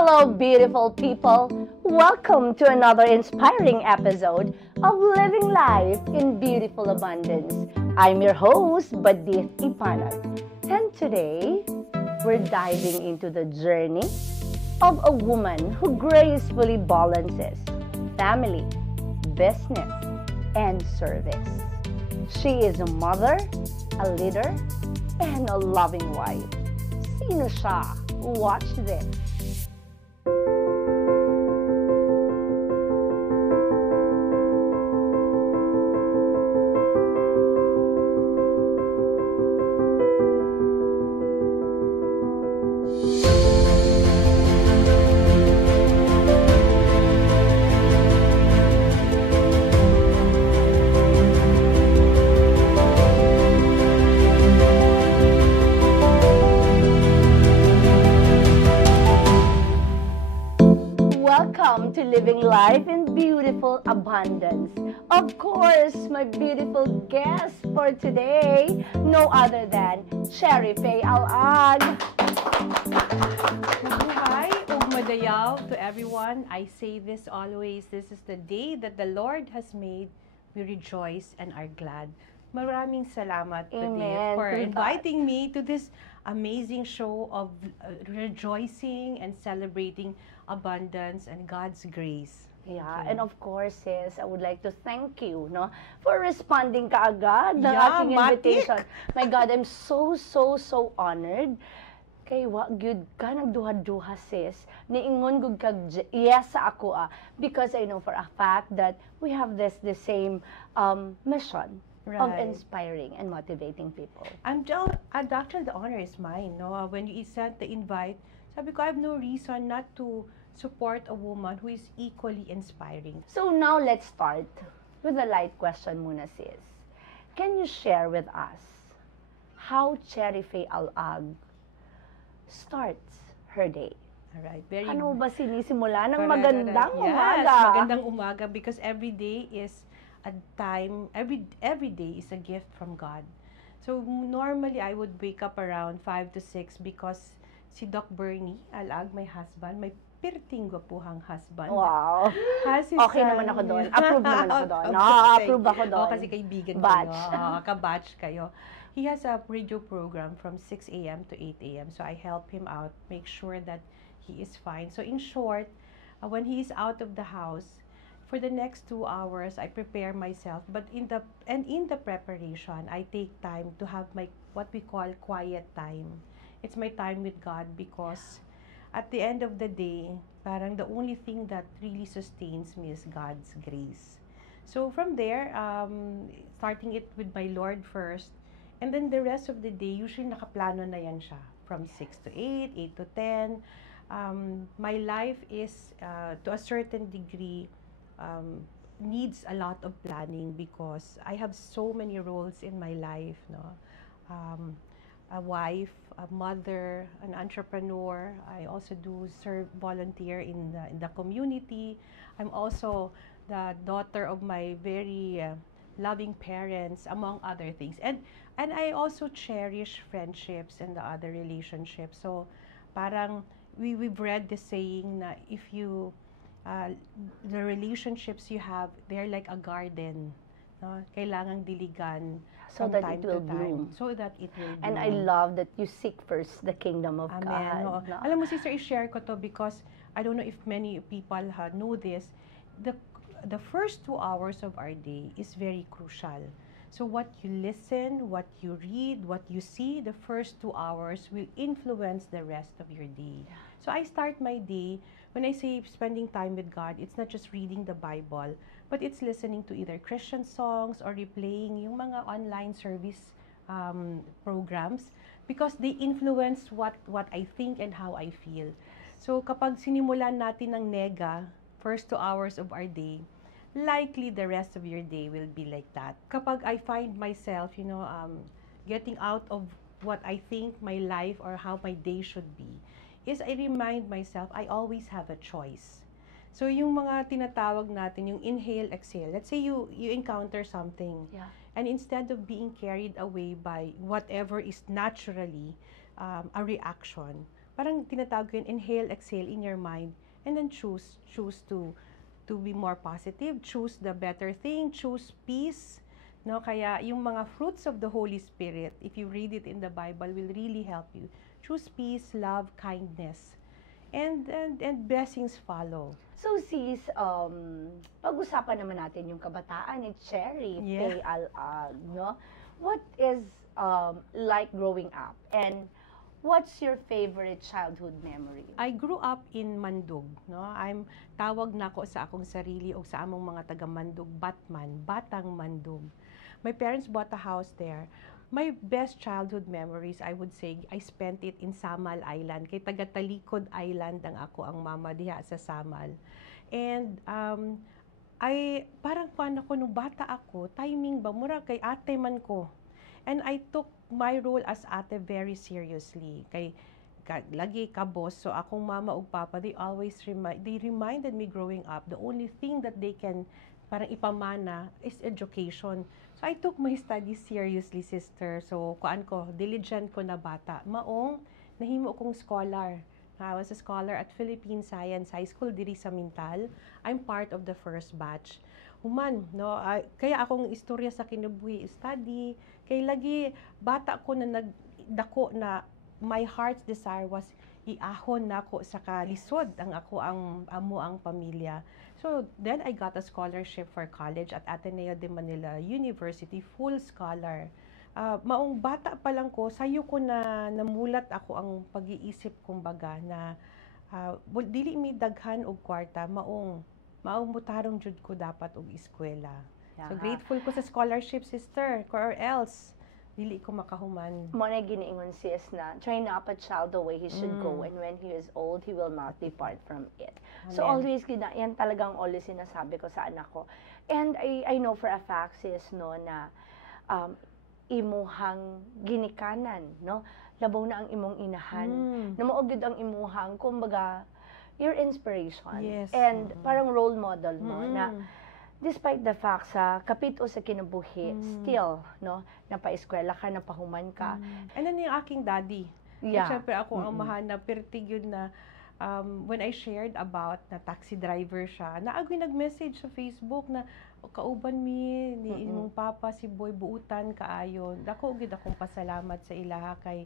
Hello, beautiful people. Welcome to another inspiring episode of Living Life in Beautiful Abundance. I'm your host, Badith Ipanag. And today, we're diving into the journey of a woman who gracefully balances family, business, and service. She is a mother, a leader, and a loving wife. Sino siya? Watch this. Welcome to Living Life in Beautiful Abundance. Of course, my beautiful guest for today, no other than Cherry Faye Alag. Mabuhay, ugmadayaw to everyone. I say this always, this is the day that the Lord has made. We rejoice and are glad. Maraming salamat, Badith, for inviting me to this amazing show of rejoicing and celebrating abundance and God's grace. Yeah, and of course, sis, I would like to thank you, no, for responding kaagad ng Yeah, aking invitation. My God, I'm so honored. Kay wa gyud ka nagduha-duha, sis. Niingon gud kag yes sa ako because I know for a fact that we have the same mission. Right. Of inspiring and motivating people. Doctor, the honor is mine. No? When you sent the invite, sabi ko, I have no reason not to support a woman who is equally inspiring. So now let's start with a light question muna, sis. Can you share with us how Cherry Faye Alag starts her day? Alright, ano ba sinisimula ng magandang umaga? Yes, magandang umaga because every day is a time, every day is a gift from God. So normally I would wake up around 5 to 6 because si Doc Bernie Alag, my husband, may pirting gwapuhang husband. Wow. Okay naman ako doon. Approve naman ako doon. No, approve ako doon. Kasi kaibigan batch. kayo. Kabatch kayo. He has a radio program from 6 a.m. to 8 a.m. So I help him out, make sure that he is fine. So in short, when he is out of the house, for the next 2 hours, I prepare myself. But in the preparation, I take time to have my what we call quiet time. It's my time with God because at the end of the day, parang the only thing that really sustains me is God's grace. So from there, starting it with my Lord first, and then the rest of the day, usually nakaplano na yan siya. From 6 to 8, 8 to 10. My life is, to a certain degree, needs a lot of planning because I have so many roles in my life, no? A wife, a mother, an entrepreneur. I also do volunteer in the community. I'm also the daughter of my very loving parents, among other things. And I also cherish friendships and the other relationships. So parang we've read the saying na if you the relationships you have, they're like a garden. No? Kailangang diligan so from that time it will to time. bloom. So that it will bloom. And I love that you seek first the kingdom of Amen. God. No? Alam mo, sister, i-share ko to because I don't know if many people know this. The first 2 hours of our day is very crucial. So what you listen, what you read, what you see, the first 2 hours will influence the rest of your day. Yeah. So I start my day, when I say spending time with God, it's not just reading the Bible, but it's listening to either Christian songs or replaying yung mga online service programs because they influence what I think and how I feel. So kapag sinimulan natin ng nega, first 2 hours of our day, likely the rest of your day will be like that. Kapag I find myself, getting out of what I think my life or how my day should be, is I remind myself I always have a choice. So yung mga tinatawag natin, yung inhale, exhale. Let's say you encounter something. Yeah. And instead of being carried away by whatever is naturally a reaction, parang tinatawag ko yun, inhale, exhale in your mind, and then choose to be more positive, choose the better thing, choose peace, no? Kaya yung mga fruits of the Holy Spirit, if you read it in the Bible, will really help you. Choose peace, love, kindness, and blessings follow. So sis, pag-usapan naman natin yung kabataan ni Cherry Yeah. Faye Al-Ag, no? What is like growing up, and what's your favorite childhood memory? I grew up in Mandug, no? Tawag na ako sa akong sarili o sa among mga taga Mandug, Batang Mandug. My parents bought a house there. My best childhood memories, I would say, I spent it in Samal Island. Kay taga Talikod Island ang ako ang mama diha sa Samal. And parang paano ko nung bata ako, timing ba, mura kay ate man ko. And I took my role as ate very seriously. Kay lagi ka boss, so akong mama ug papa, they reminded me growing up, the only thing that they can parang ipamana is education. So I took my studies seriously, sister. So kuan ko, diligent ko na bata. Maong nahimo kong scholar. I was a scholar at Philippine Science High School diri sa Mintal. I'm part of the first batch. Human, no? Kaya akong istorya sa kinabuhi study. Kay lagi bata ko na nagdako na my heart's desire was iahon nako sa kalisod ang amo ang pamilya. So then I got a scholarship for college at Ateneo de Manila University, full scholar. Maong bata pa lang ko, sayo ko na namulat ako ang pag-iisip kumbaga na dili mi daghan og kwarta, maong mutarong jud ko dapat og eskwela. So grateful ko sa scholarship, sister, or else dili ko makahuman. Mo na giniingon sis na train up a child the way he should go, and when he is old, he will not depart from it. So always, yan talagang always sinasabi ko sa anak ko. And I know for a fact, sis, no, na imuhang ginikanan, no? Labaw na ang imong inahan. Namuogid ang imuhang, kumbaga, your inspiration. Yes. And parang role model mo na despite the fact sa kapito sa kinabuhi, still, no, napaeskwela ka, napahuman ka. And then yung aking daddy. Yeah. Siyempre ako ang mahanap, pertig yun na when I shared about na taxi driver siya, naagoy nag-message sa Facebook na kauban mi ni imong papa si Boy buutan kaayon. Dako gid akong pasalamat sa ilaha kay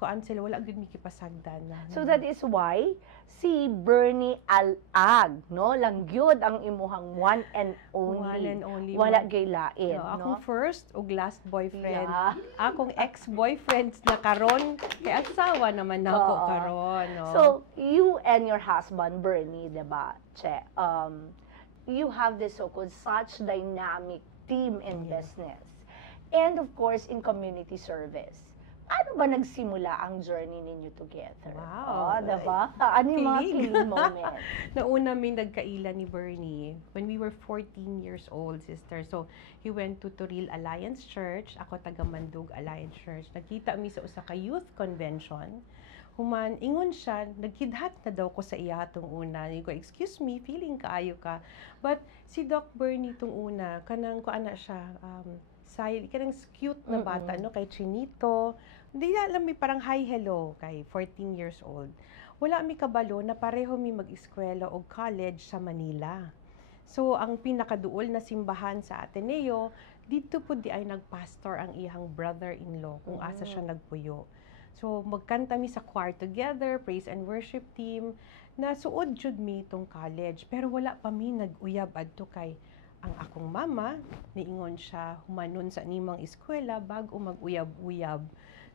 kuan sila wala gud mi kipasagdan. So that is why si Bernie Al-Ag, no, lang gyud ang imuhang one and only. Wala gay lain, no? Akong first ug last boyfriend. Yeah. Akong ex-boyfriends na karon kay asawa naman nako karon, no. So you and your husband Bernie, 'di ba? Che, you have this so-called such dynamic team in business. And of course in community service. Ano ba nagsimula ang journey ninyo together? Wow. Diba? Ano yung mga Kilig. kilig moment? Nauna may nagkaila ni Bernie when we were 14 years old, sister. So, he went to Toril Alliance Church. Ako taga Mandug Alliance Church. Nakita mi sa usa ka youth convention. Human, ingon siya, nagkidhat na daw ko sa iya tong una. Ko, excuse me, feeling kaayo ka. But si Doc Bernie tong una, kanang ko ana siya, kanang cute na bata, no, kay Chinito. Hindi alam mi parang hi hello kay 14 years old. Wala mi kabalo na pareho mi mag-eskwela o college sa Manila. So ang pinakaduol na simbahan sa Ateneo, dito po di ay nagpastor ang iyang brother-in-law kung asa siya nagpuyo. So magkanta mi sa choir together, praise and worship team, na suod jud mi tong college, pero wala pa mi nag-uyab adto kay ang akong mama, niingon siya, humanon sa nimang eskwela bago mag-uyab-uyab.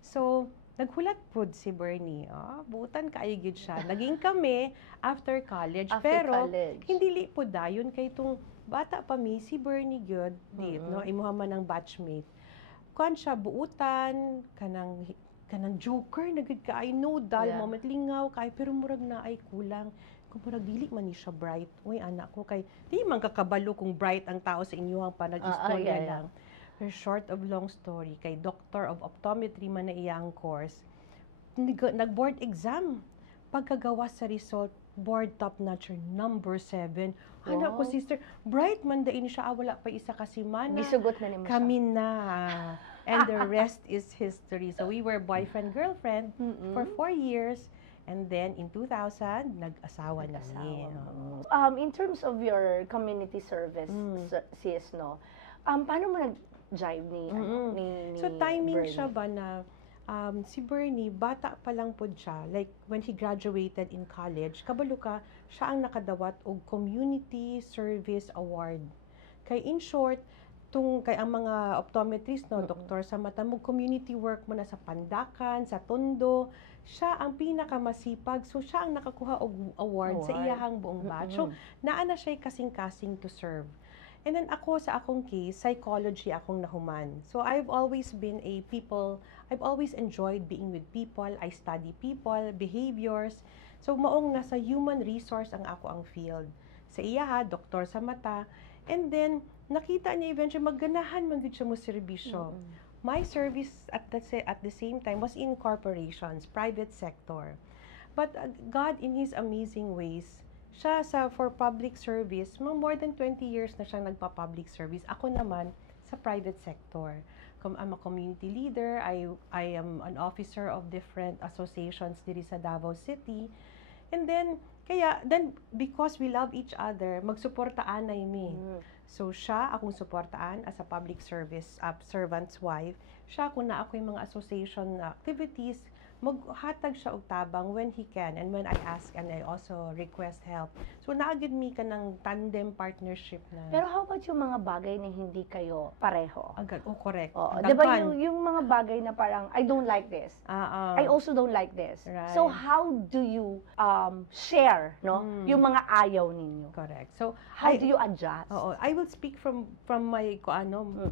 So, naghulat po si Bernie. Buutan kaayo gyud siya. Naging kami after college. Pero, hindi li po dayon kay itong bata pa mi, si Bernie gyud, no, imuha man ang batchmate. Kuan siya, buutan, kanang joker, nagid ka, ay no dull moment, lingaw kay pero murag na ay kulang. Kung dili man ni siya bright, uy anak ko kay di man kakabalo kung bright ang tao sa inyohang panag-istorya lang. Pero short of long story, kay Doctor of Optometry man na iyang course, nag-board exam. Pagkagawa sa result, board top-notcher, number 7. Anak ko, Wow. sister, bright man dain siya, wala pa isa kasi mana. Gisugot na ni mo siya. Kami na. And the rest is history. So we were boyfriend-girlfriend for 4 years. And then in 2000, nag-asawa na kami. In terms of your community service, sis, no? Paano mo nag-jive ni, ni So timing Bernie? siya ba na si Bernie, bata pa lang po siya. Like, when he graduated in college, kabalo ka, siya ang nakadawat og Community Service Award. Kay in short, kay ang mga optometrist, no, doktor sa mata mo, community work mo na sa Pandakan, sa Tondo, siya ang pinakamasipag. So, siya ang nakakuha og award sa iyahang buong batch. So, naa na siya kasing-kasing to serve. And then ako, sa akong case, psychology akong nahuman. So, I've always enjoyed being with people. I study people, behaviors. So, maong nasa human resource ang field. Sa iya doktor sa mata. And then, nakita niya eventually, magganahan man gud siya mo serbisyo. My service at the same time was in corporations, private sector. But God, in His amazing ways, siya for public service, more than 20 years na siyang nagpa-public service. Ako naman, sa private sector. I'm a community leader. I am an officer of different associations diri sa Davao City. And then, because we love each other, magsuportaan na mi. So, siya, akong suportaan as a public service servant's wife. Siya, kung na ako yung mga association activities, maghatag siya og tabang when he can and when I ask and I also request help. So, naagid mi ka ng tandem partnership na. Pero how about yung mga bagay na hindi kayo pareho? Agad, correct. Oo, di ba yung mga bagay na parang, I don't like this. I also don't like this. Right. So, how do you share, no? Yung mga ayaw ninyo? Correct. So, How do you adjust? I will speak from my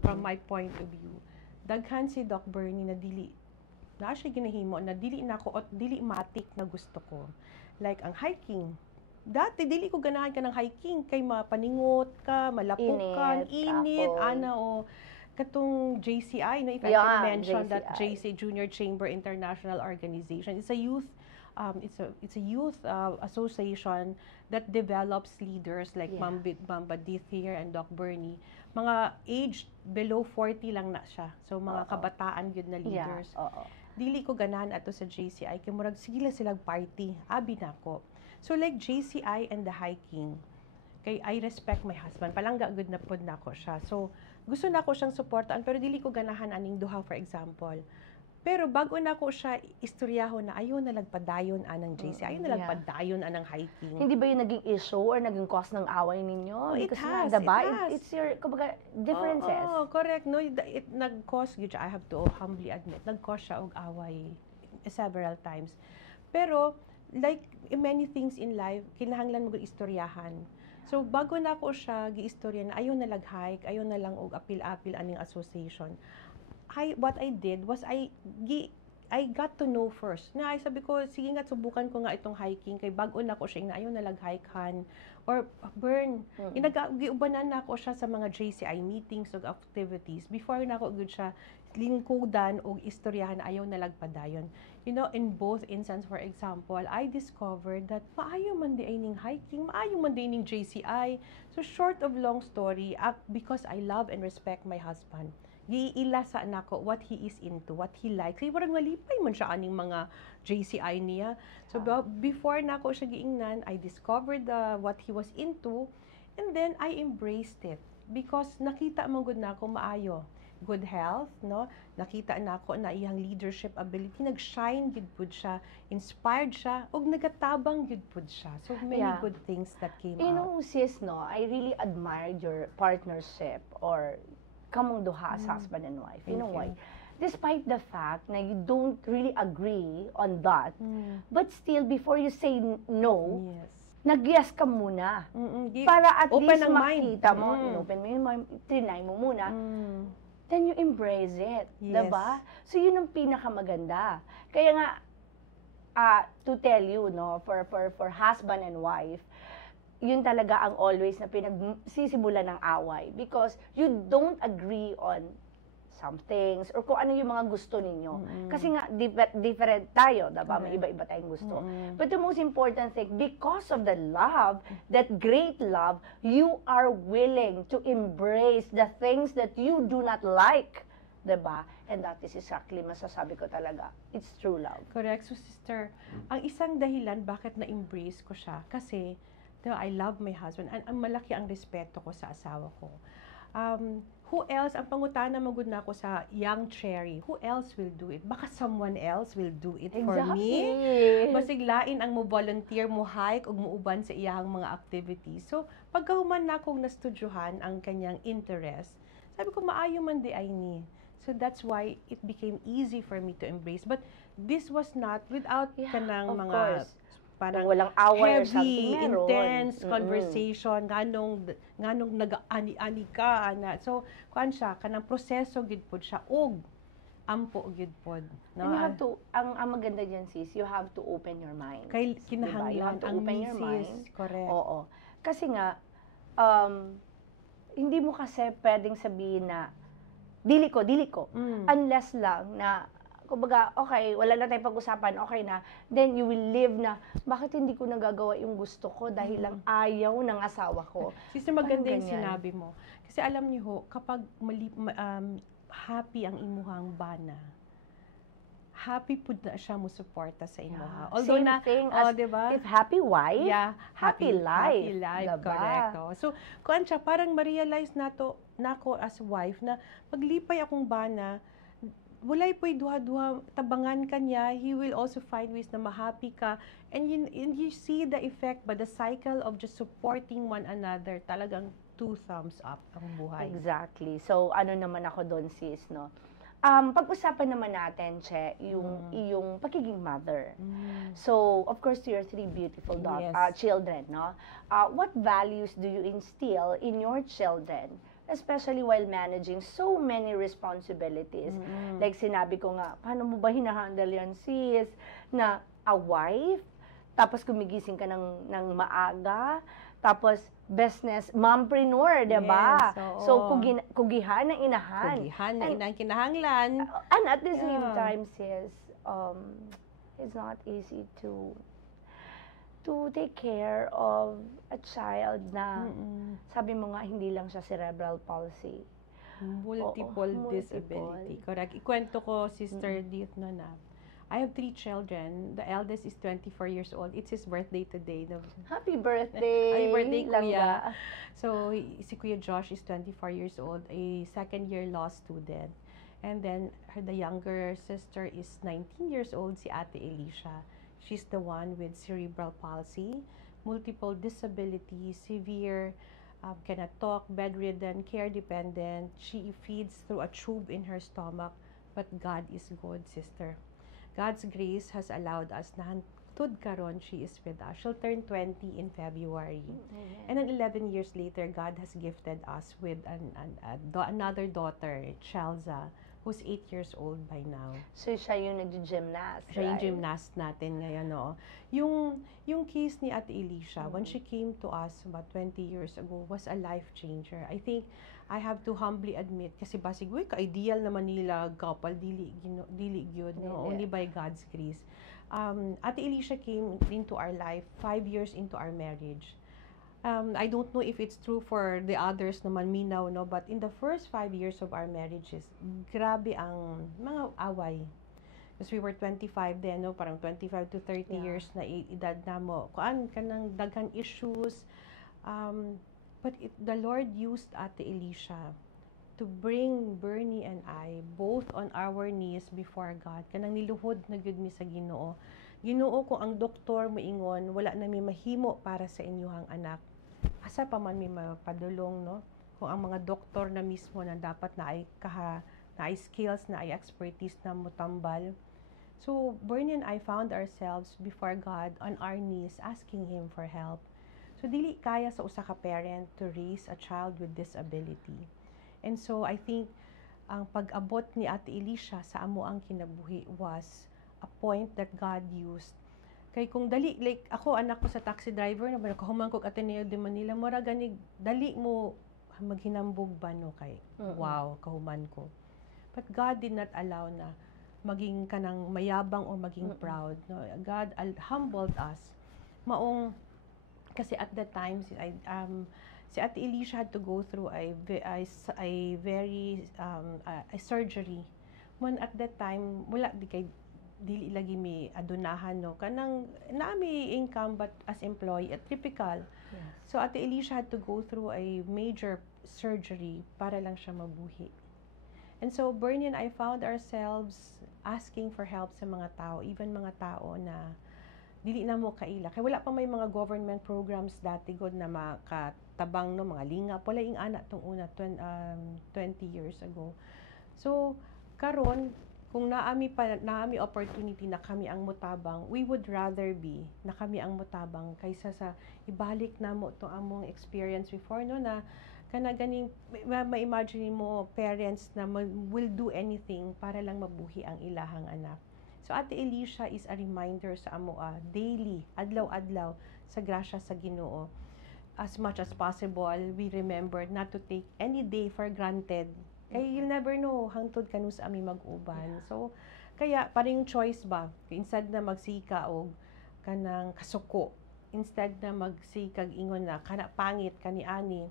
from my point of view. Daghan si Doc Bernie na dili na siya ginahimo na dili na ko at dili matik na gusto ko. Like ang hiking. Dati dili ko ganahan ka ng hiking kay mapaningot ka, malapukan, init, katong JCI, no, if I can mention that JC Junior Chamber International Organization. It's a youth association that develops leaders like Ma'am Badith here and Doc Bernie. Mga aged below 40 lang na siya. So mga kabataan yun na leaders. Dili ko ganahan ato sa JCI kay murag sige silang party, abi nako. So like JCI and the hiking, kay I respect my husband, palangga good na pod nako siya. So gusto nako siyang suportaan pero dili ko ganahan aning duha, for example. Pero bago na ko siya istoryahon na ayaw na lagpadayon anang JC, ayaw na lagpadayon anang hiking. Hindi ba yung naging issue or naging cause ng away ninyo? It has. It's your, kumbaga, differences. Correct. No, it nag-cause, I have to humbly admit, nag-cause siya og away several times. Pero, like many things in life, kinahanglan mo istoryahan. So, bago na ko siya giistorya na ayaw na lag-hike, ayaw na lang og apil-apil aning association. What I did was I got to know first. Na sabi ko, sige nga, subukan ko nga itong hiking kay bago na ko siya, ayaw na lag-hikehan or burn. Giubanan na ako siya sa mga JCI meetings o activities before na ako good siya lingkudan o istoryahan na ayaw na lagpadayon. You know, in both instances, for example, I discovered that maayo man di ning hiking, maayo man di ning JCI. So, short of long story, because I love and respect my husband, giila sa nako what he is into, what he likes. Kaya parang malipay man siya aning mga JCI niya. So, before nako siya giingnan, I discovered what he was into, and then I embraced it. Because nakita man gud nako maayo. Good health, no? Nakita nako na iyang leadership ability, nag-shine gud pud siya, inspired siya, ug nagatabang gud pud siya. So, many good things that came out. You know, sis, no, I really admired your partnership or kamong duha as husband and wife. You know why? Despite the fact na you don't really agree on that, but still, before you say no, nag-yes ka muna. Para at least makita mo, open mo yung mind, trinay mo muna, then you embrace it. Diba? So, yun ang pinakamaganda. Kaya nga, to tell you, no, for husband and wife, yun talaga ang always na pinagsisimulan ng away because you don't agree on some things, or kung ano yung mga gusto ninyo. Kasi nga, different tayo, diba? May iba-iba tayong gusto. But the most important thing, because of the love, that great love, you are willing to embrace the things that you do not like. Diba? And that is exactly masasabi ko talaga. It's true love. Correct. So, sister, ang isang dahilan bakit na-embrace ko siya, kasi, I love my husband, and ang malaki ang respeto ko sa asawa ko. Who else, ang pangutana magud na ako sa young Cherry, who else will do it? Baka someone else will do it for me. Masiglain ang mo volunteer, mo hike, o mo uban sa iyang mga activities. So, pagkahuman na akong nastudyuhan ang kanyang interest, sabi ko, maayo man di ay ni. So, that's why it became easy for me to embrace. But this was not without kanang mga course. parang walang away or something heavy, intense conversation, nganong nag-ani-ani ka, ana. So, kuan siya, kanang proseso gid pod siya, og ampo gid pod. No? And you have to, ang maganda dyan, sis, you have to open your mind. Kay kinahanglan, you have to ang open your mind. Correct. Oo. Kasi nga, hindi mo kasi pwedeng sabihin na, dili ko. Unless lang na, kumbaga, okay, wala na tayong pag-usapan, okay na, then you will live na, bakit hindi ko nagagawa yung gusto ko dahil lang ayaw ng asawa ko. Sister, maganda yung sinabi mo. Kasi alam niyo ho, kapag happy ang imuhang bana, happy po na siya mo suporta sa imuha. Although same thing as diba? If happy wife, happy life. Happy life, diba? correct. So, kuan siya, parang ma-realize nako as wife na paglipay akong bana, walay po'y duha-duha, tabangan ka niya, he will also find ways na ma-happy ka. And you see the effect, but the cycle of just supporting one another, talagang 2 thumbs up ang buhay. Exactly. So, ano naman ako doon, sis, no? Pag-usapan naman natin, Che, yung pagiging mother. So, of course, to your 3 beautiful children, no? What values do you instill in your children, especially while managing so many responsibilities? Like sinabi ko nga, paano mo ba hinahandle yan, sis? Na a wife, tapos gumigising ka ng maaga, tapos business, mompreneur, diba? Yes, so, kugihan ng inahan. Kugihan ng inang kinahanglan. And at the same time, sis, it's not easy to take care of a child na, sabi mo nga, hindi lang siya cerebral palsy. Multiple disability. Correct. Ikwento ko, Sister Dith, na I have 3 children. The eldest is 24 years old. It's his birthday today. Happy birthday! Happy birthday, Kuya. So, si Kuya Josh is 24 years old, a second-year law student. And then, the younger sister is 19 years old, si Ate Alicia. She's the one with cerebral palsy, multiple disabilities, severe, cannot talk, bedridden, care-dependent. She feeds through a tube in her stomach. But God is good, sister. God's grace has allowed us na hantod karon she is with us. She'll turn 20 in February. And then 11 years later, God has gifted us with another daughter, Chelza, who's 8 years old by now. So, siya yung nag-gymnast, Siya yung gymnast natin ngayon, no? Yung case ni Ate Alicia, when she came to us about 20 years ago, was a life changer. I think I have to humbly admit, kasi basig, ka-ideal naman nila, couple, dili gyud, no? Only by God's grace. Ate Alicia came into our life 5 years into our marriage. I don't know if it's true for the others naman, minaw, no? But in the first 5 years of our marriages, grabe ang mga away. Because we were 25 then, no? Parang 25 to 30 years na edad na mo. Kuan kanang daghang issues. But the Lord used Ate Alicia to bring Bernie and I both on our knees before God. Kanang niluhod na gyud mi sa Ginoo. Ginoo, kung ang doktor moingon wala na mi mahimo para sa inyong anak, asa pa man mi mapadulong, no? Kung ang mga doktor na mismo na dapat na ay skills, na ay expertise na motambal. So Bernie and I found ourselves before God on our knees asking Him for help. So, dili kaya sa usa ka parent to raise a child with disability. And so, I think, ang pag-abot ni Ate Alicia sa amo ang kinabuhi was a point that God used. Kay kung dali, like ako, anak ko sa taxi driver, na nakahuman ko Ateneo de Manila, mura ganig, dali mo maghinambog ba, no, kay, wow, kahuman ko. But God did not allow na maging kanang mayabang o maging proud. No? God humbled us. Maong, kasi at that time, si Ate Elisha had to go through a very a surgery. When at that time, wala di kay dili lagi mi adunahan no kanang naami income but as employee typical. Yes. So Ate Elisha had to go through a major surgery para lang siya mabuhi. And so Bernie and I found ourselves asking for help sa mga tao, even mga tao na dili na mo kaila. Kaya wala pa may mga government programs dati god na makatabang no mga lingap. Wala ing ana tong una 20 years ago. So karon kung naami opportunity na kami ang mutabang, we would rather be na kami ang mutabang kaysa sa ibalik na mo to among experience before no na kana ganing ma-imagine mo parents na will do anything para lang mabuhi ang ilahang anak. So Ate Elisha is a reminder sa amo daily, adlaw-adlaw sa grasya sa Ginoo. As much as possible, we remember not to take any day for granted. Kaya you'll never know hangtod kanus ami mag-uban. Yeah. So kaya paring choice ba instead na magsika og kanang kasuko, instead na magsikag ingon na kana pangit kani-ani,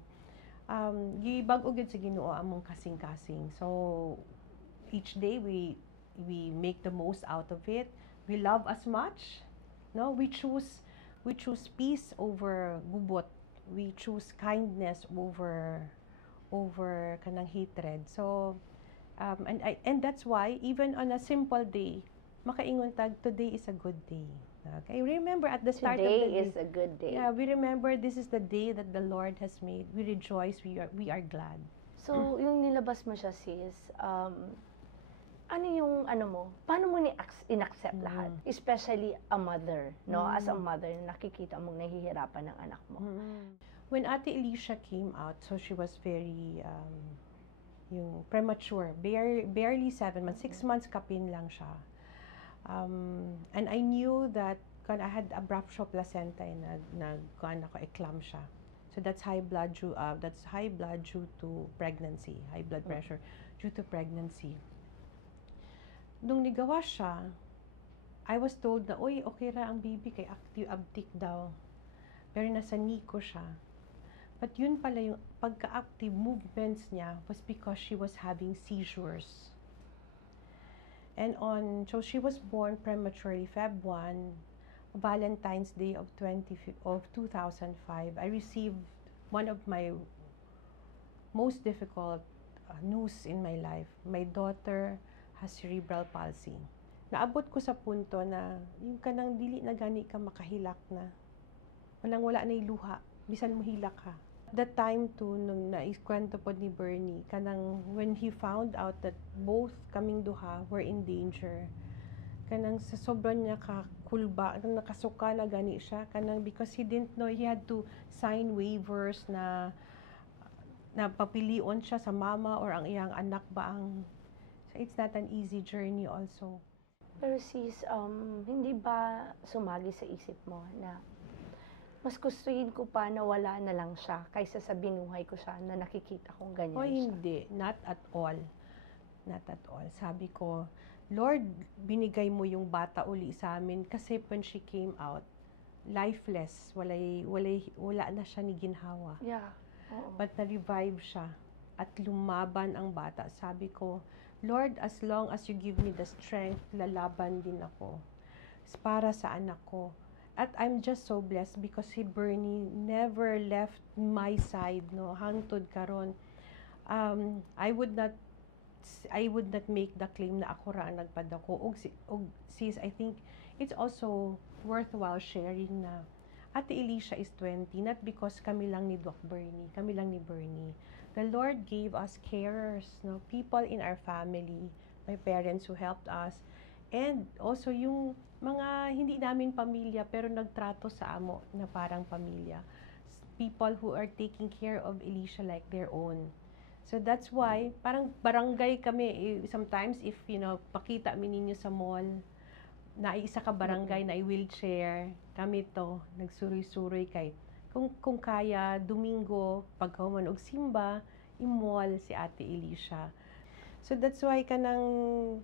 gibag-o gyud sa Ginoo among kasing-kasing. So each day we make the most out of it. We love as much. No, we choose peace over gubot. We choose kindness over kanang hatred. So and that's why even on a simple day, makaingon tag today is a good day. Okay, remember at the start of the day. Today is a good day. Yeah, we remember this is the day that the Lord has made. We rejoice, we are glad. So, yung nilabas mo siya, sis, ano yung, paano mo in-accept lahat? Especially a mother, no? As a mother, nakikita mong nahihirapan ng anak mo. When Ate Elisha came out, so she was very, yung premature, barely 7 months, 6 months kapin lang siya. And I knew that I had a rupture placenta na eclampsia. So that's high blood due to pregnancy, high blood pressure due to pregnancy. Nung nigawa siya, I was told na, oy, okay ra ang baby kay active abdik daw. Pero nasa NICU siya. But yun pala yung pagka-active movements niya was because she was having seizures. And so she was born prematurely, Feb 1, Valentine's Day of 2005. I received one of my most difficult news in my life. My daughter has cerebral palsy. Naabot ko sa punto na yung kanang dili na gani ka makahilak na. Wala na iluha, bisan mo hilak ka. That time too, nung naiskwento po ni Bernie, kanang when he found out that both kaming duha were in danger, kanang sa sobrang niya kakulba, nakasuka na gani siya, kanang because he didn't know, he had to sign waivers na papilion siya sa mama or ang iyang anak ba ang, so it's not an easy journey also. Pero sis, hindi ba sumagi sa isip mo na mas gustuhin ko pa na wala na lang siya kaysa sa binuhay ko siya na nakikita kong ganyan siya? Hindi. Not at all. Not at all. Sabi ko, Lord, binigay mo yung bata uli sa amin kasi when she came out, lifeless. Wala na siya ni ginhawa. Yeah. Oo. But na-revive siya at lumaban ang bata. Sabi ko, Lord, as long as you give me the strength, lalaban din ako para sa anak ko. At I'm just so blessed because si Bernie never left my side, no, hangtod karon. I would not make the claim na ako ra ang nagpadako. Og sis, I think it's also worthwhile sharing na Ate Elisha is 20, not because kami lang ni Doc Bernie, kami lang ni Bernie. The Lord gave us carers, no, people in our family, my parents who helped us, and also yung mga hindi namin pamilya pero nagtrato sa amo na parang pamilya. People who are taking care of Elisha like their own. So that's why parang barangay kami. Sometimes if pakita mi ninyo sa mall na isa ka barangay na wheelchair, kami to nagsuroy-suroy kay kung kaya Domingo pagkahuman og simba, i-mall si Ate Elisha. So that's why kanang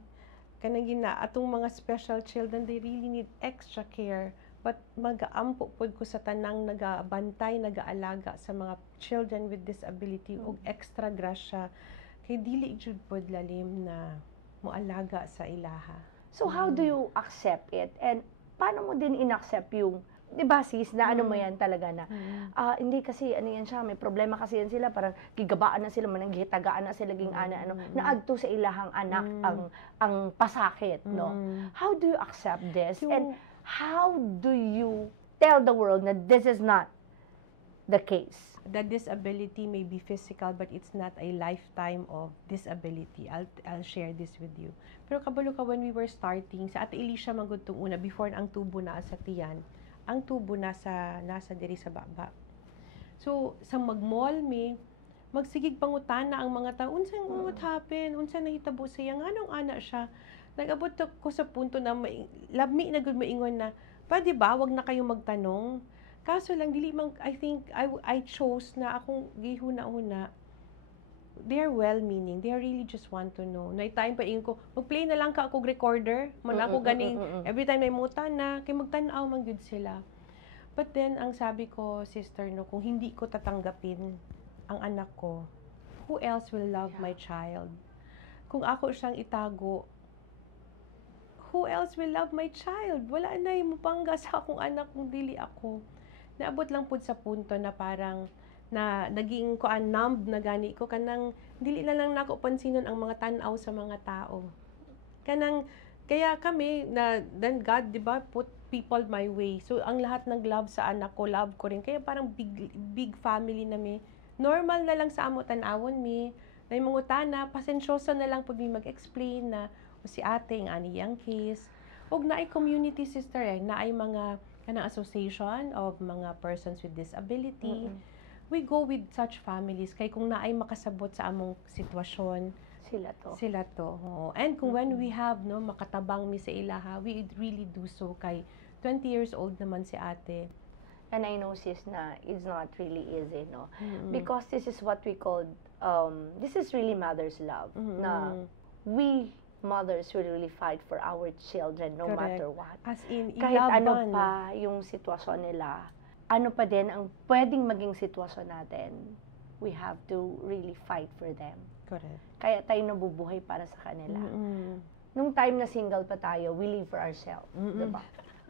gina atong mga special children, they really need extra care. But magaampo pod ko sa tanang nagabantay, nagaalaga sa mga children with disability og extra grasya kay dili jud pod lalim na moalaga sa ilaha. So how do you accept it? And paano mo din inaccept yung, di ba sis, na ano mo yan talaga na, hindi kasi, ano yan siya, may problema kasi yan sila, parang gigabaan na sila, mananggihitagaan na sila, naagto sa ilahang anak ang pasakit, no? How do you accept this? And how do you tell the world that this is not the case? The disability may be physical, but it's not a lifetime of disability. I'll share this with you. Pero kabalo ka, when we were starting, sa Ate Elisha magud tong una, before ang tubo na sa tiyan, ang tubo nasa diri sa baba. So, sa mag-mall magsigig pangutana ang mga tao, unsang what happened? Unsa nahitabo siya? Nganong ana siya? Nag-abot ko sa punto na labmi na gud maingon na, pwede ba wag na kayo magtanong? Kaso lang dili man, I think I chose na akong gihuna-una. They're well-meaning. They really just want to know. Na time pa ko, mag-play na lang ka ako recorder. Man ako ganing, every time may muta na, kay magtanaw man gyud sila. But then, ang sabi ko, sister, no, kung hindi ko tatanggapin ang anak ko, who else will love my child? Kung ako siyang itago, who else will love my child? Wala na yung mupangga sa akong anak kung dili ako. Naabot lang po sa punto na parang na naging numb na gani ko kanang dili na lang nako pansinon ang mga tan-aw sa mga tao. Kaya kami na then God, 'di ba, put people my way. So ang lahat ng love sa anak ko, love ko rin. Kaya parang big family na mi. Normal na lang sa amo tan-awon mi. Na mangutana, pasensyoso na lang pag mi mag-explain na si ate ang aniyang case. Og naay community sister naay mga kanang association of mga persons with disability. We go with such families kay kung naay makasabot sa among sitwasyon, sila to. Oh. And kung when we have makatabang mi sa ilaha, we really do so kay 20 years old naman si ate. And I know sis na it's not really easy, no? Because this is what we call this is really mother's love. Na we mothers will really fight for our children no matter what. As in, kahit ano pa yung sitwasyon nila, ano pa din ang pwedeng maging sitwasyon natin, we have to really fight for them. Correct. Kaya tayo nabubuhay para sa kanila. Nung time na single pa tayo, we live for ourselves. Diba?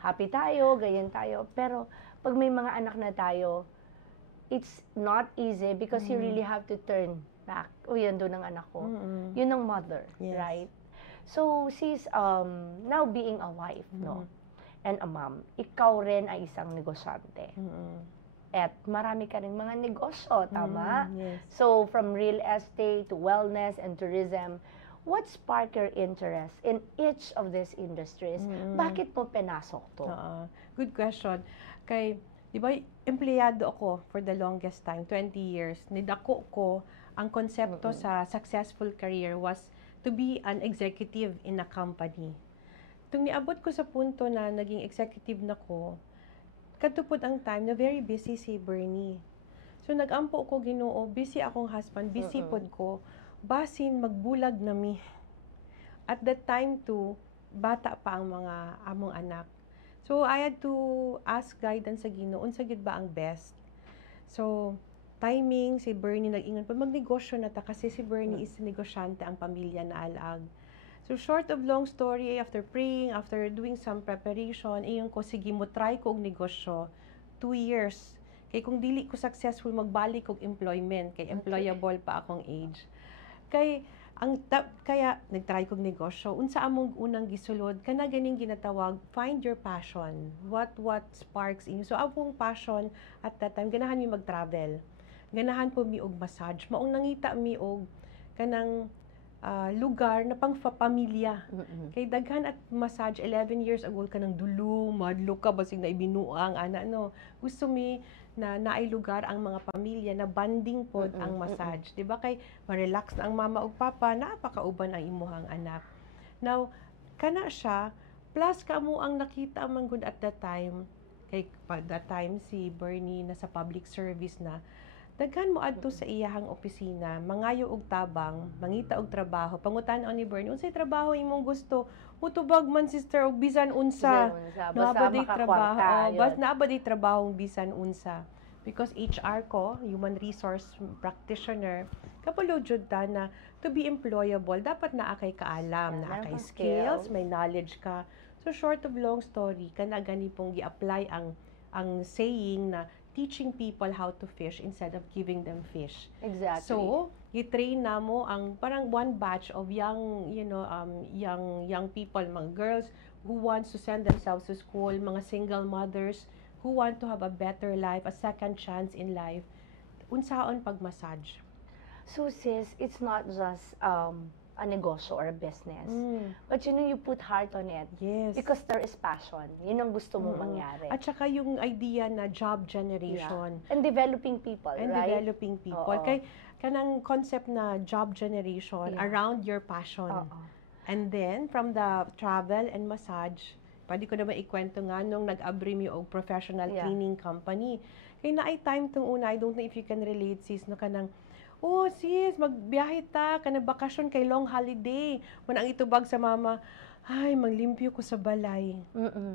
Happy tayo, ganyan tayo. Pero pag may mga anak na tayo, it's not easy because you really have to turn back. O yan doon ang anak ko. Yun ang mother, right? So, sis, now being a wife, no? And a mom, ikaw rin ay isang negosyante. At marami ka rin mga negosyo, tama? Yes. So, from real estate to wellness and tourism, what sparked your interest in each of these industries? Bakit mo pinasok to? Good question. Kay, di ba, empleyado ako for the longest time, 20 years. Nidako ko, ang konsepto sa successful career was to be an executive in a company. Tung niabot ko sa punto na naging executive na ko, katupod ang time na very busy si Bernie. So nagampo ko Ginoo, busy akong husband, busy pod ko, basin magbulag na mi. At that time too, bata pa ang mga among anak. So I had to ask guidance sa Ginoo, unsa gid ba ang best? So timing, si Bernie nag-ingon pa, magnegosyo na ta kasi si Bernie is negosyante ang pamilya na alag. So short of long story, after praying, after doing some preparation, iyon ko, sige mo, try ko og negosyo. 2 years. Kay kung dili ko successful, magbalik og employment. Kay employable pa akong age. Kaya nagtry kog negosyo. Unsa among unang gisulod, kana ganing ginatawag, find your passion. What sparks in you. So akong passion at that time, ganahan mi mag-travel. Ganahan po mi og massage. Maong nangita mi og kanang lugar na pang pamilya. Kay daghan at massage 11 years ago ka nang dulo, madlo ka basig na ibinuang ana no. Gusto mi na naay lugar ang mga pamilya na banding pod ang massage. Di ba kay ma-relax na ang mama ug papa, napakauban ang imuhang anak. Now, kana siya plus kamo ang nakita man gud at that time kay that time si Bernie nasa public service na daghan mo adto sa iyahang opisina, mangayo og tabang, mangita og trabaho, pangutan-on ni Bernie, unsay trabaho imong gusto? Mutubag man sister og bisan unsa. Basta makakwarta. Basta naabad ay trabaho bisan unsa. Because HR ko, human resource practitioner, kapalo jud ta na to be employable, dapat naa kay kaalam, naa kay skills, may knowledge ka. So short of long story, kana gani pong gi-apply ang saying na teaching people how to fish instead of giving them fish. Exactly. So, i-train na mo ang parang one batch of young, young people, mga girls who wants to send themselves to school, mga single mothers who want to have a better life, a second chance in life. Unsaon pag-massage. So sis, it's not just a negosyo or a business. But you put heart on it. Yes. Because there is passion. Yun ang gusto mong mangyari. At saka yung idea na job generation. And developing people, and right? Developing people. Kay kanang concept na job generation around your passion. And then, from the travel and massage, pwede ko naman ikwento nga nung nag-abri mi og professional cleaning company. Kaya na ay time tong una, I don't know if you can relate sis, no kanang oh, sis, magbiyahe ta, kanang bakasyon kay long holiday. Manang itubag sa mama, ay, maglimpyo ko sa balay.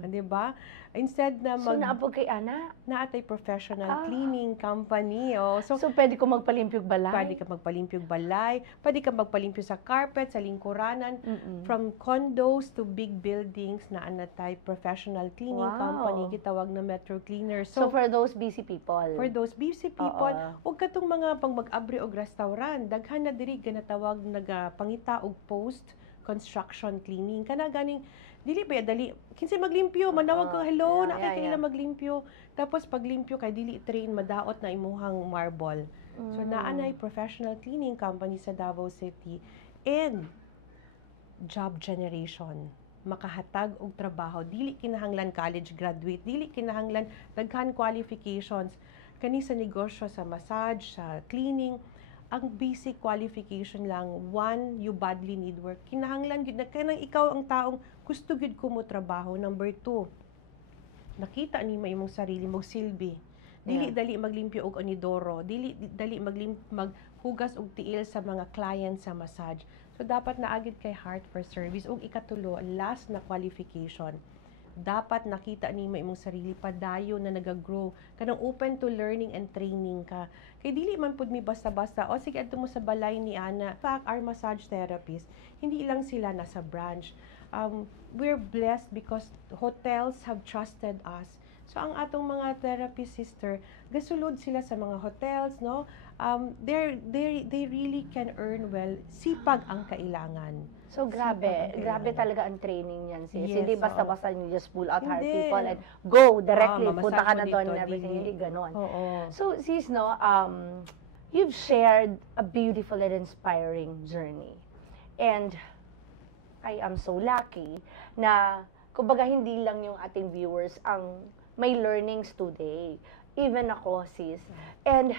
Diba? Instead na So, naapog kay Ana? Naatay professional cleaning company. Oh. So, pwede ko magpalimpyog balay? Pwede ka magpalimpyog balay. Pwede ka magpalimpyo sa carpet, sa lingkuranan. From condos to big buildings na anatay professional cleaning company. Gitawag na Metro Cleaners. So, for those busy people? For those busy people. O katong mga pang mag-abri og restaurant, daghan na diri ganatawag nagapangita og post-construction cleaning. Kana ganing dili ba dali kinsa maglimpyo manawag ka hello na kay kanila maglimpyo tapos paglimpyo kay dili train madaot na imuhang marble. So naanay professional cleaning company sa Davao City and job generation makahatag og trabaho dili kinahanglan college graduate, dili kinahanglan daghan qualifications kani sa negosyo, sa massage, sa cleaning. Ang basic qualification lang, one, you badly need work. Kinahanglan gyud na kanang ikaw ang taong gusto gyud ko mo trabaho. Number 2, nakita ni mo imong sarili mong silbi. Dili dali maglimpyo og onidoro, dili dali maghugas og tiil sa mga client sa massage. So dapat naagid kay heart for service. Og ikatulo, last na qualification, dapat nakita ni mo imong sarili padayon na nagagrow kanang open to learning and training ka kay dili man pud mi basta-basta o sige adto mo sa balay ni Ana. In fact, our massage therapists hindi lang sila nasa branch. We're blessed because hotels have trusted us. So ang atong mga therapy sister gasulod sila sa mga hotels, no? They really can earn well. Sipag ang kailangan. So, grabe talaga ang training niyan, sis. Yes, hindi basta-basta you just pull out hard people and go directly, punta ka na doon and everything, hindi ganon. So, sis, no, you've shared a beautiful and inspiring journey. And I am so lucky na, kumbaga, hindi lang yung ating viewers ang may learnings today. Even ako, sis. And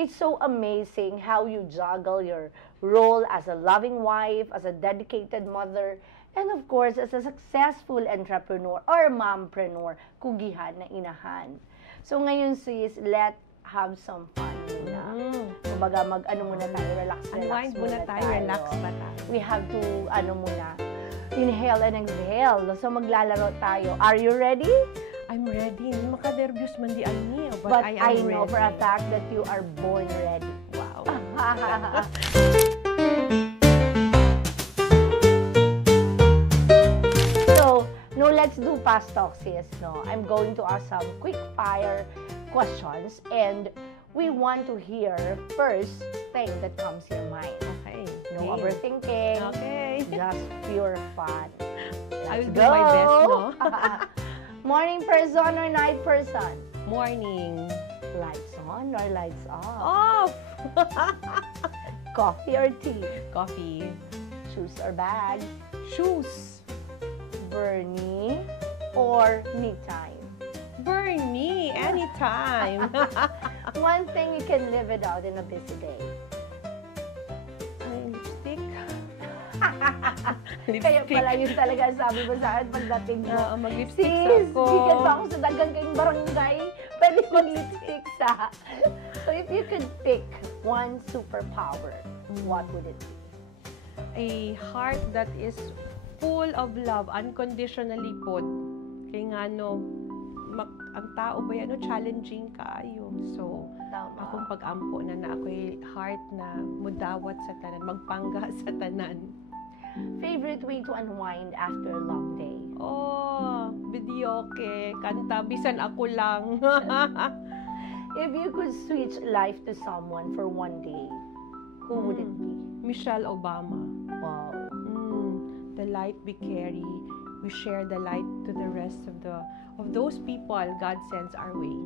it's so amazing how you juggle your role as a loving wife, as a dedicated mother, and of course, as a successful entrepreneur or mompreneur, kugihan na inahan. So ngayon, sis, let's have some fun muna. Kumbaga, muna tayo, relax muna tayo. Relax ba tayo? We have to, inhale and exhale. So maglalaro tayo. Are you ready? I'm ready. Hindi makaderbus man di ani. But I know for a fact that you are born ready. Wow. So, no, let's do fast talk, sis. No, I'm going to ask some quick fire questions and we want to hear first thing that comes to your mind. Okay. No overthinking. Okay. Just pure fun. I will do my best, no? Morning person or night person? Morning. Lights on or lights off? Off. Coffee or tea? Coffee. Shoes or bag? Shoes. Bernie or me time? Bernie, anytime. One thing you can live without in a busy day? Lipstick. Kaya pala yun talaga sabi mo sa akin pagdating mo. Mag-lipstick Sis, ako. bigat ba ako sa dagang kayong barangay? Pwede mag-lipstick sa. So If you could pick one superpower, what would it be? A heart that is full of love, unconditionally po. Kaya nga ang tao ba yan, challenging kaayo. So, Tama. akong pag-ampo na ako'y heart na mudawat sa tanan, magpangga sa tanan. Favorite way to unwind after a long day? Oh, videoke, kanta, bisan ako lang. If you could switch life to someone for one day, who would it be? Michelle Obama. Wow. The light we carry, we share the light to the rest of those people God sends our way.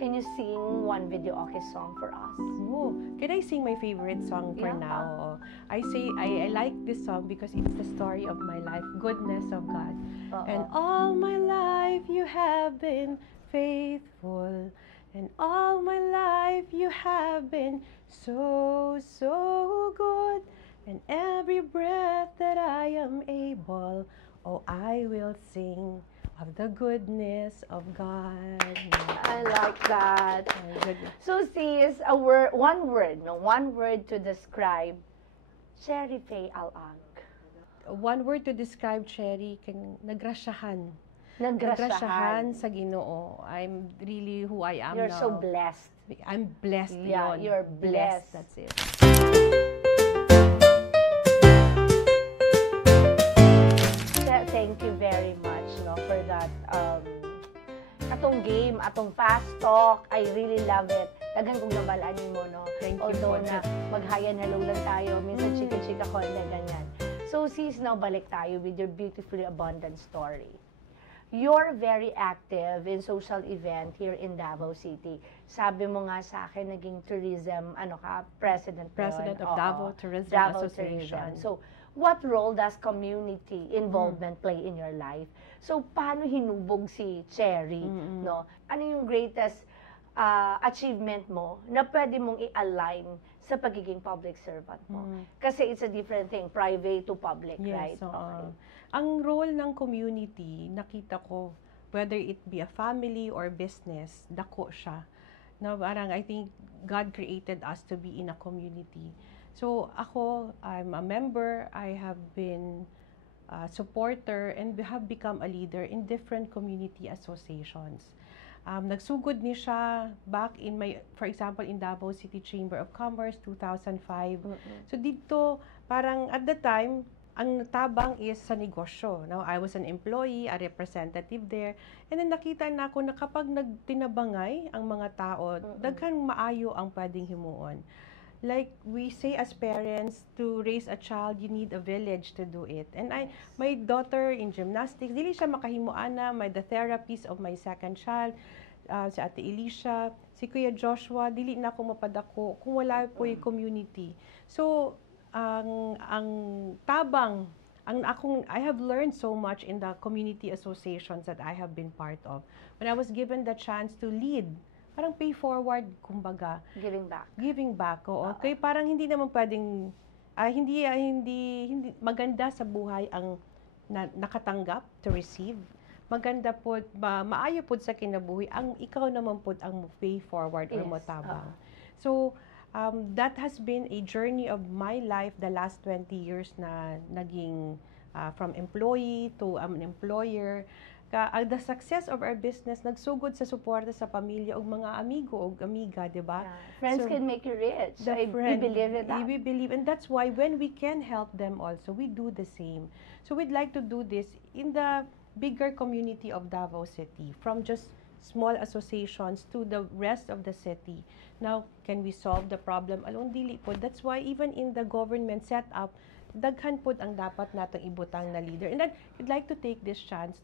Can you sing one videoke song for us? Oh, can I sing my favorite song for Yeah. now? I like this song because it's the story of my life, goodness of God. And all my life you have been faithful. And all my life you have been so, so good. And every breath that I am able, oh, I will sing of the goodness of God. I like that. My goodness. So sis, one word to describe Cherry Faye Alag. One word to describe Cherry, nagrasyahan. Nagrasyahan. Sa Ginoo. I'm really who I am You're now. so blessed. I'm blessed. Yeah, yun. you're blessed. That's it. Thank you very much for that atong game, atong fast talk. I really love it. Dagan kong nabalaan mo, no? Thank you Although po. na mag-hi and hello lang tayo, minsan chika-chika ko na ganyan. So sis, now balik tayo with your beautifully abundant story. You're very active in social event here in Davao City. Sabi mo nga sa akin, naging tourism, president President of Oo. Davao Tourism Davao Association. Tourism. So, what role does community involvement play in your life? So, paano hinubog si Cherry, no? Ano yung greatest achievement mo na pwede mong i-align sa pagiging public servant mo? Kasi it's a different thing, private to public, Yes, right? oo. Okay. Ang role ng community, nakita ko, whether it be a family or business, dako siya. No, parang I think God created us to be in a community. So ako, I'm a member, I have been a supporter, and have become a leader in different community associations. Nagsugod ni siya back in for example, in Davao City Chamber of Commerce, 2005. So dito, parang at the time, ang tabang is sa negosyo. Now, I was an employee, a representative there, and then nakita na ako na kapag nagtinabangay ang mga tao, daghang maayo ang pwedeng himuon. Like we say as parents, to raise a child, you need a village to do it. And my daughter in gymnastics, dili siya makahimuana, the therapist of my second child, si Ate Elisha, si Kuya Joshua, dili na ako mapadako kung wala po yung community. So, ang tabang, I have learned so much in the community associations that I have been part of. When I was given the chance to lead, parang pay forward, kumbaga. Giving back. Giving back, oo. Kaya parang hindi naman pwedeng, hindi maganda sa buhay ang nakatanggap, to receive. Maganda po, maayo po sa kinabuhi, ang ikaw naman po ang pay forward or motabang. So, that has been a journey of my life the last 20 years na naging from employee to an employer. The success of our business nagsugod sa suporta sa pamilya ug mga amigo ug amiga, di ba? Yeah. Friends can make you rich. We believe in that. We believe, and that's why when we can help them also, we do the same. So we'd like to do this in the bigger community of Davao City, from just small associations to the rest of the city. Now, can we solve the problem alone? Dili po. That's why even in the government setup, daghan po ang dapat natong ibutang na leader. And I'd like to take this chance,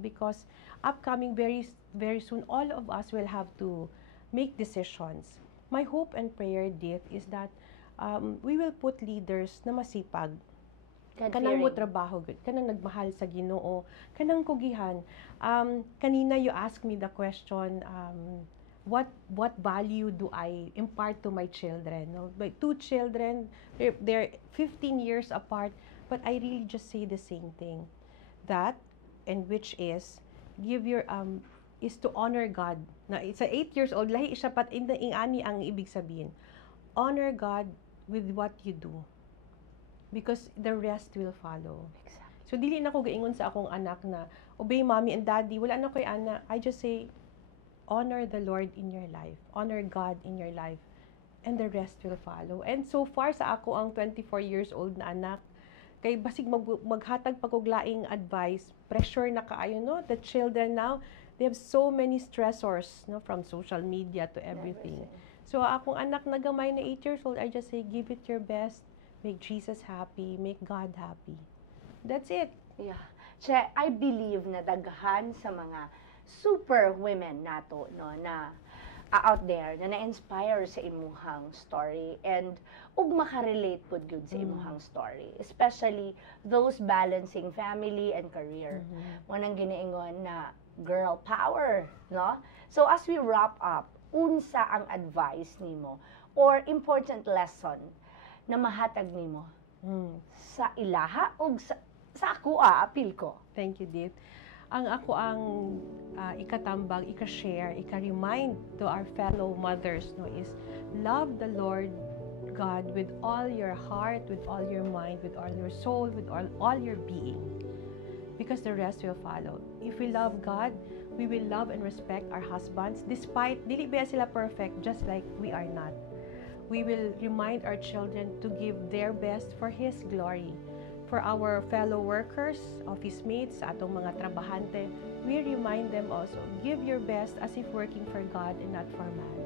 because upcoming very, very soon, all of us will have to make decisions. My hope and prayer, Dith, is that we will put leaders na masipag, kanang mo trabaho, kanang nagmahal sa Ginoo, kanang kugihan. Kanina you asked me the question, what value do I impart to my children? My two children, they're 15 years apart, but I really just say the same thing. That, and which is, give your is to honor God. Na sa 8 years old, lahi siya pat ingani ang ibig sabihin. Honor God with what you do. Because the rest will follow. Exactly. So, dili na ko gaingon sa akong anak na, obey mommy and daddy. Wala na ko'y anak. I just say, honor the Lord in your life. Honor God in your life. And the rest will follow. And so far sa ako ang 24 years old na anak, kay basig maghatag paguglaing advice, pressure na kaayo, no? The children now, they have so many stressors, no? From social media to everything. So, akong anak na gamay na 8 years old, I just say, give it your best. Make Jesus happy. Make God happy. That's it. Yeah. Che, I believe na daghan sa mga super women nato, no, na out there, na na-inspire sa imuhang story and ug makarelate pod good sa imuhang story. Especially those balancing family and career. Manang ginaingon na girl power, no? So as we wrap up, unsa ang advice nimo or important lesson na mahatag nimo sa ilaha o sa ako apil ko? Thank you, Dit. Ang ako ang ikatambang, ika-share, ika-remind to our fellow mothers, no, is love the Lord God with all your heart, with all your mind, with all your soul, with all your being. Because the rest will follow. If we love God, we will love and respect our husbands despite dili ba sila perfect, just like we are not. We will remind our children to give their best for His glory. For our fellow workers, office mates, sa atong mga trabahante, we remind them also, give your best as if working for God and not for man.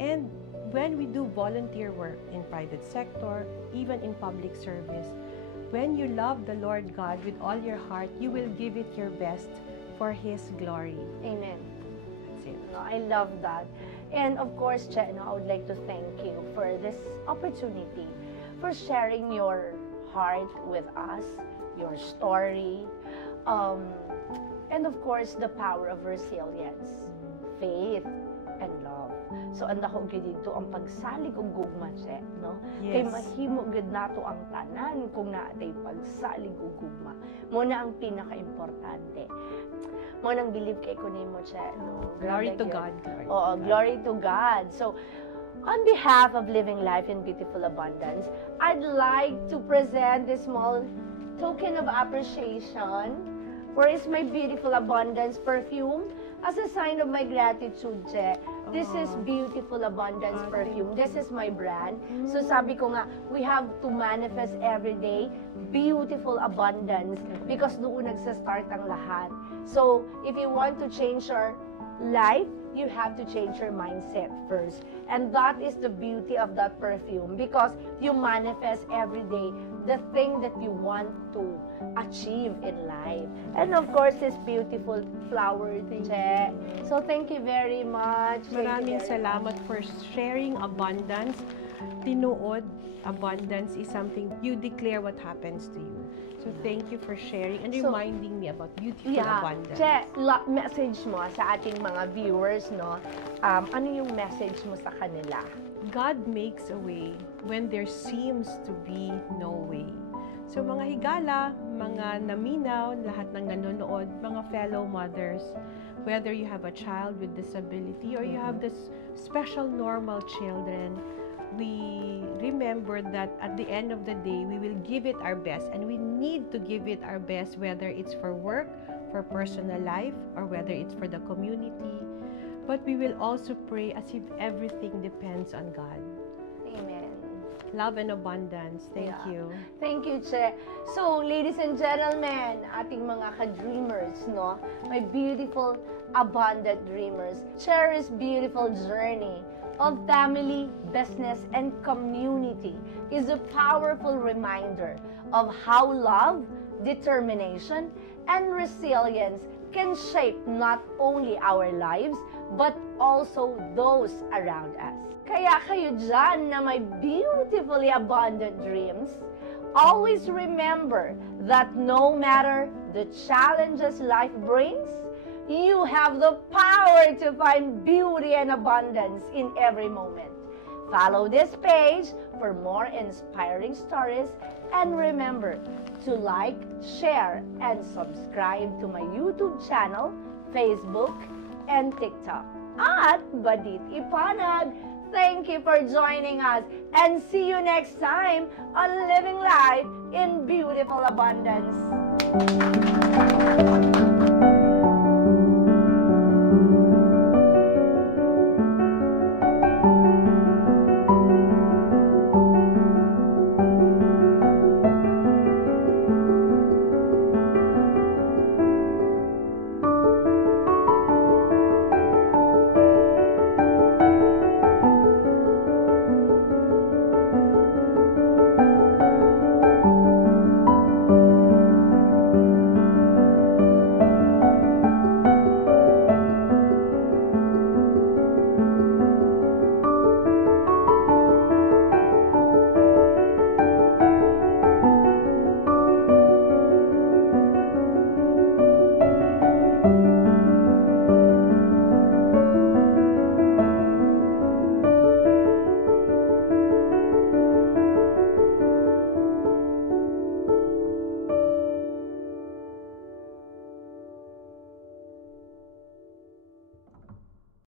And when we do volunteer work in private sector, even in public service, when you love the Lord God with all your heart, you will give it your best for His glory. Amen. That's it. No, I love that. And of course, Che, no, I would like to thank you for this opportunity, for sharing your heart with us, your story, and of course, the power of resilience, faith, and love. So, anda ko gid dito ang pagsalig og gugma, Che, no? Kay Yes. mahimo gid nato ang tanan kung naatay pagsalig og gugma. Mo na ang pinaka-importante. Mo nang believe kay ko nimo, Che, no? Glory Grabe to gyud. God. Glory Oo, to God. glory to God. So, on behalf of Living Life in Beautiful Abundance, I'd like to present this small token of appreciation, where is my Beautiful Abundance perfume, as a sign of my gratitude, Che. This is Beautiful Abundance perfume. This is my brand. So sabi ko nga, we have to manifest every day beautiful abundance because doon nagsa-start ang lahat. So, if you want to change your life, you have to change your mindset first. And that is the beauty of that perfume because you manifest every day the thing that you want to achieve in life. And of course, this beautiful flower, Che. So, thank you very much. Thank you Maraming very salamat for sharing abundance. Tinuod, abundance is something you declare what happens to you. So thank you for sharing and So, reminding me about beautiful Yeah. abundance. Che, message mo sa ating mga viewers, no? Ano yung message mo sa kanila? God makes a way when there seems to be no way. So mga higala, mga naminaw, lahat ng nanonood, mga fellow mothers, whether you have a child with disability or you have this special normal children, we remember that at the end of the day, we will give it our best, and we need to give it our best, whether it's for work, for personal life, or whether it's for the community. But we will also pray as if everything depends on God. Amen. Love and abundance. Thank Yeah. you. Thank you, Che. So, ladies and gentlemen, ating mga ka-dreamers, no? My beautiful, abundant dreamers, share this beautiful journey of family, business, and community is a powerful reminder of how love, determination, and resilience can shape not only our lives, but also those around us. Kaya kayo dyan na may beautifully abundant dreams, always remember that no matter the challenges life brings, you have the power to find beauty and abundance in every moment. Follow this page for more inspiring stories, and remember to like, share, and subscribe to my YouTube channel, Facebook, and TikTok at Badit Ipanag. Thank you for joining us and see you next time on Living Life in Beautiful Abundance.